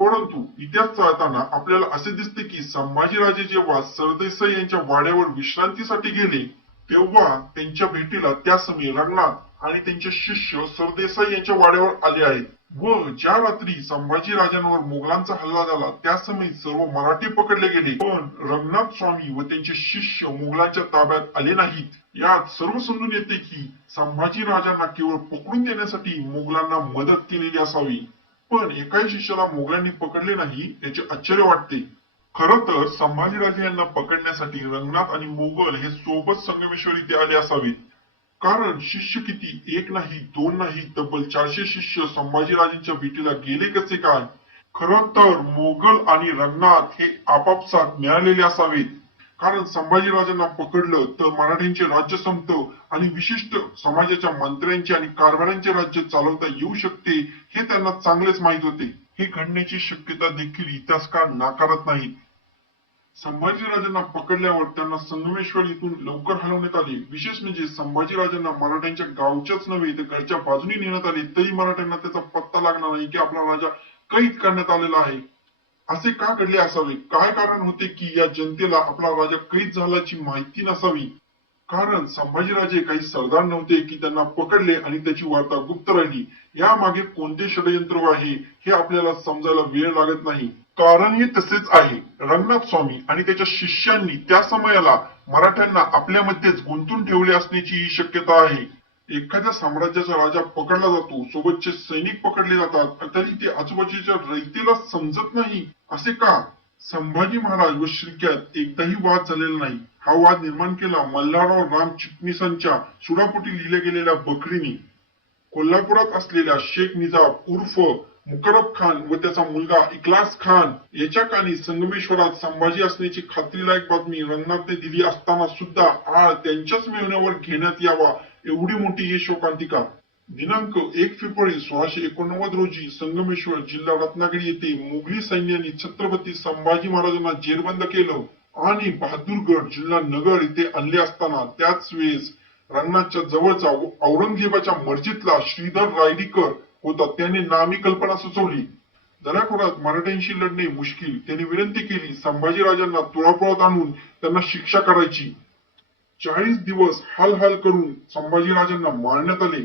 परंतु इतिहास चालताना आपल्याला असे दिसते की संभाजीराजे जेव्हा सरदेसाई यांच्या वाड्यावर विश्रांतीसाठी गेले तेव्हा त्यांच्या भेटीला त्या समय रंगनाथ आणि त्यांचे शिष्य सरदेसाई यांच्या वाड्यावर आले आहेत. व ज्या रात्री संभाजी राजांवर मुघलांचा हल्ला झाला त्या समयी सर्व मराठी पकडले गेले. पण रंगनाथ स्वामी व त्यांचे शिष्य मुघलांच्या ताब्यात आले नाहीत. यात सर्व समजून येते की संभाजी राजांना केवळ पकडून देण्यासाठी मुघलांना मदत केलेली असावी. पण एकाही शिष्याला मोगलांनी पकडले नाही याचे आश्चर्य वाटते. खर तर संभाजीराजे यांना पकडण्यासाठी रंगनाथ आणि मोगल हे सोबत संगमेश्वर इथे आले असावेत. कारण शिष्य किती? एक नाही दोन नाही तब्बल चारशे शिष्य संभाजीराजेंच्या भेटीला गेले कसे काय? खर तर मोगल आणि रंगनाथ हे आपापसात मिळालेले असावेत. कारण संभाजीराजांना पकडलं तर मराठ्यांचे राज्य संपतं आणि विशिष्ट समाजाच्या मंत्र्यांचे आणि कारभारांचे राज्य चालवता येऊ शकते हे त्यांना चांगलेच माहीत होते. हे घडण्याची शक्यता देखील इतिहासकार नाकारत नाहीत संभाजीराजांना पकडल्यावर त्यांना संगमेश्वर इथून लवकर हलवण्यात आले. विशेष म्हणजे संभाजीराजांना मराठ्यांच्या गावच्याच नव्हे तर घरच्या बाजूनी नेण्यात आले. तरी मराठ्यांना त्याचा पत्ता लागणार नाही की आपला राजा कैद करण्यात आलेला आहे. असे का घडले असावे? काय कारण होते की या जनतेला आपला राजा कैद झाल्याची माहिती नसावी? कारण संभाजीराजे काही सरदार नव्हते की त्यांना पकडले आणि त्याची वार्ता गुप्त राहिली. या मागे कोणते षडयंत्र आहे हे आपल्याला समजायला वेळ लागत नाही. कारण हे तसेच आहे. रंगनाथ स्वामी आणि त्याच्या शिष्यांनी त्या समयाला मराठ्यांना आपल्यामध्येच गुंतून ठेवले असण्याची ही शक्यता आहे. एखाद्या साम्राज्याचा राजा पकडला जातो सोबतचे सैनिक पकडले जातात तरी ते आजूबाजूच्या रयतेला समजत नाही असे का? संभाजी महाराज व शिर्क्यात एकदाही वाद झालेला नाही. हा वाद निर्माण केला मल्हारराव राम चिटणीसांच्या सुडापोटी लिहिल्या गेलेल्या बकरीनी कोल्हापुरात असलेल्या शेख निजाम उर्फ मुकरब खान व त्याचा मुलगा इकलास खान याच्या कानी संगमेश्वरात संभाजी असण्याची खात्रीलायक बातमी रंगनाथने दिली असताना सुद्धा आळ त्यांच्याच मिळवण्यावर घेण्यात यावा एवढी मोठी यशोकांतिका दिनांक एक फेब्रुवारी सोळाशे एकोणनव्वद रोजी संगमेश्वर जिल्हा रत्नागिरी येथे मुघली सैन्याने छत्रपती संभाजी महाराजांना जेरबंद केलं आणि बहादूरगड जिल्हा नगर येथे आणले असताना त्याच वेळेस रंगनाथच्या जवळचा औरंगजेबाच्या मर्जीतला श्रीधर रायडीकर होता त्यांनी नामी कल्पना सुचवली. दऱ्याखोऱ्यात मराठ्यांशी लढणे मुश्किल. त्यांनी विनंती केली संभाजीराजांना तुळापुळात आणून त्यांना शिक्षा करायची. चाळीस दिवस हाल हाल करून संभाजीराजांना मारण्यात आले.